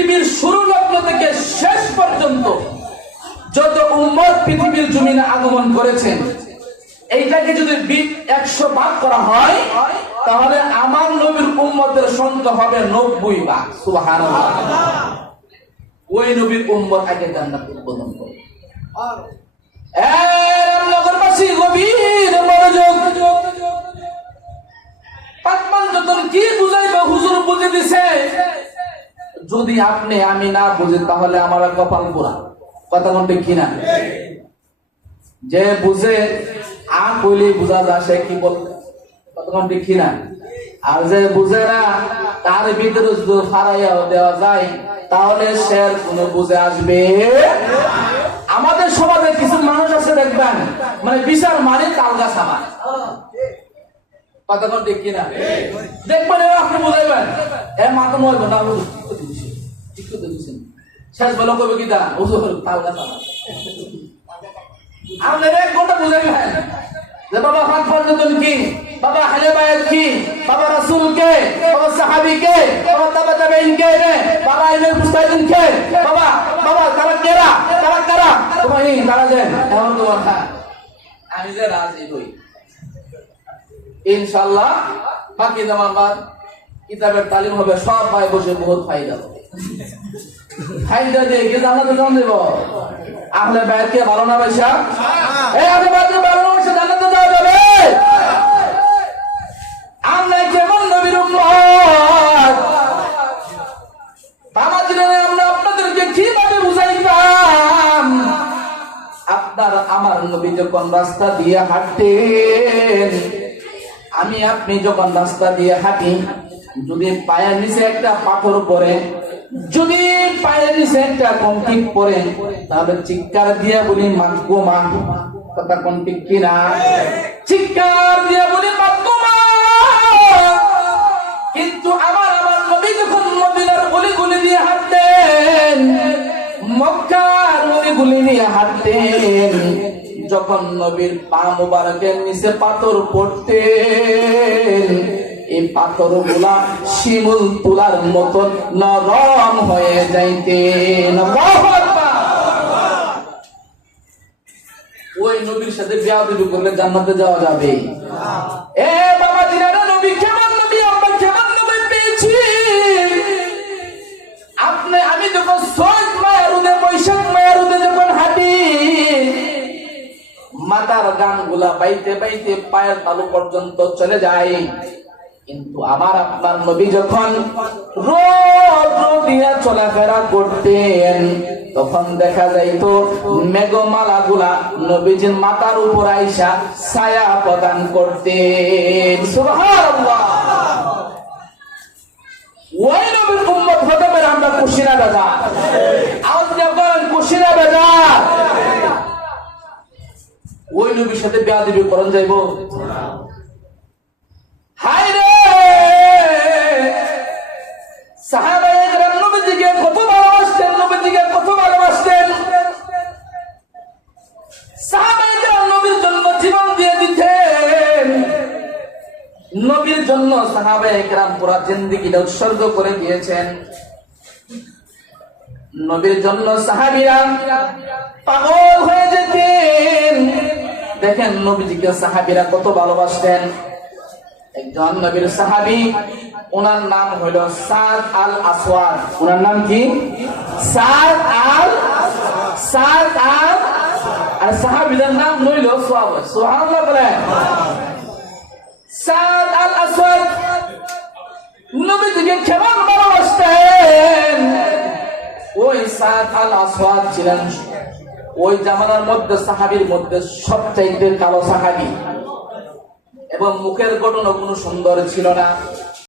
পৃথিবীর শুরু লগ্ন থেকে শেষ পর্যন্ত যত উম্মত পৃথিবীর জমিনে আগমন করেছেন, এইটাকে যদি 100 ভাগ করা হয় তাহলে আমার নবীর উম্মতের সংখ্যা হবে 90 ভাগ। সুবহানাল্লাহ। ওই নবীর উম্মত আগে জান্নাত উদ্বোধন করে। রামনগরবাসী গভীর মনোযোগ। পাকমান যতন কি বুঝাইবে হুজুর বুঝে দিছে। যদি আপনি আমি না বুঝি তাহলে আমার কপাল পোড়া। কথা বলতে কিনা? যে বুঝে আ কইলে বুঝা যায় সে কি বলবে। কথা বলতে কিনা? আর যে বুঝে না তার ভিতরে যদি ফারাইয়া দেওয়া যায় তাহলে সে কোনো বুঝে আসবে। আমাদের সমাজে কিছু মানুষ আছে দেখবেন, মানে বিচার মানে তালগাছ আমার। কথা বলতে কিনা? দেখবেন আপনি বুঝাইবেন মাথা নয় না শেষ বলো কবে কি দা তালগাছ আমার। আপনার 1 ঘন্টা বুঝাইবেন যে বাবা ফাঁক পর্যন্ত কি, বাবা হালে বায়াত কি, বাবা রাসূল কে, বাবা সাহাবী কে, বাবা তাবা তাবেঈন কে, বাবা ইলমে মুস্তাহিদিন কে, বাবা বাবা তারা কেরা, তারা কারা, তোমার তারা যে এমন কথা। আমি যে রাজি হই ইনশাআল্লাহ বাকি জামান বাদ কিতাবের তালিম হবে, সব ভাই বসে বহুত ফায়দা হবে। ফায়দা দিয়ে কি জান্নাতে যান দেব। আহলে বাইত কে ভালো না ভাইসা? এই আহলে বাইত কে ভালো না ভাইসা জান্নাতে যাওয়া যাবে। আমরা কেমন নবীর উম্মত, বাবা দিনে আমরা আপনাদেরকে কিভাবে বুঝাইতাম। আপনার আমার নবী যখন রাস্তা দিয়ে হাঁটতেন, আমি আপনি যখন রাস্তা দিয়ে হাঁটি, যদি পায়ের নিচে একটা পাথর পড়ে, যদি পায়ের নিচে একটা কংক্রিট পড়ে, তাহলে চিৎকার দিয়ে বলি মাগো মা। কথা কোন ঠিক কিনা? চিৎকার দিয়ে বলি মাগো মা। কিন্তু আমার নবী যখন মদিনার গলি দিয়ে হাঁটতেন, মক্কার গলি দিয়ে হাঁটতেন, যখন নবীর পা মুবারকের নিচে পাথর পড়তেন, এই পাথর গুলা শিমুল তুলার মতন নরম হয়ে যাইতেন। ওই নবীর সাথে বেয়াদবি করলে জান্নাতে যাওয়া যাবে? এ বাবা দিনারা নবী কেমন নবী, আমরা কেমন নবী পেয়েছি। আপনি আমি যখন সৈয়দ মায়ারুদে, বৈশাখ মায়ারুদে যখন হাঁটি, মাথার গান গুলা বাইতে বাইতে পায়ের তালু পর্যন্ত চলে যায়। কিন্তু আমার আপনার নবী যখন রোদ দিয়া চলাফেরা করতেন, তখন দেখা যাইতো মেঘমালা গুলা নবীজির মাথার উপর আইসা ছায়া প্রদান করতেন। সুবহানাল্লাহ। ওই নবীর উম্মত হতে পারে আমরা কুশিনা বাজার। আজ যখন কুশিনা বাজার ওই নবীর সাথে বেয়াদবি করন যাইব? হায় রে, সাহাবায়ে কেরাম নবীজিকে কত ভালোবাসতেন, নবীজিকে কত ভালোবাসতেন। সাহাবায়ে কেরাম নবীর জন্য জীবন দিয়ে দিতেন। নবীর জন্য সাহাবায়ে কেরাম পুরা জিন্দেগিটা উৎসর্গ করে দিয়েছেন। নবীর জন্য সাহাবীরা পাগল হয়ে যেতেন। দেখেন নবীজিকে সাহাবীরা কত ভালোবাসতেন। একজন নবীর সাহাবী, ওনার নাম হইল সাদ আল আসওয়াদ। ওনার নাম কি? সাদ আল আর সাহাবীদের নাম হইল সুবহানাল্লাহ বলেন। সাদ আল আসওয়াদ নবীজিকে কেমন ভালোবাসতেন। ওই সাদ আল আসওয়াদ ছিলেন ওই জামানার মধ্যে সাহাবীর মধ্যে সবচাইতে কালো সাহাবী, এবং মুখের গঠন কোনো সুন্দর ছিল না।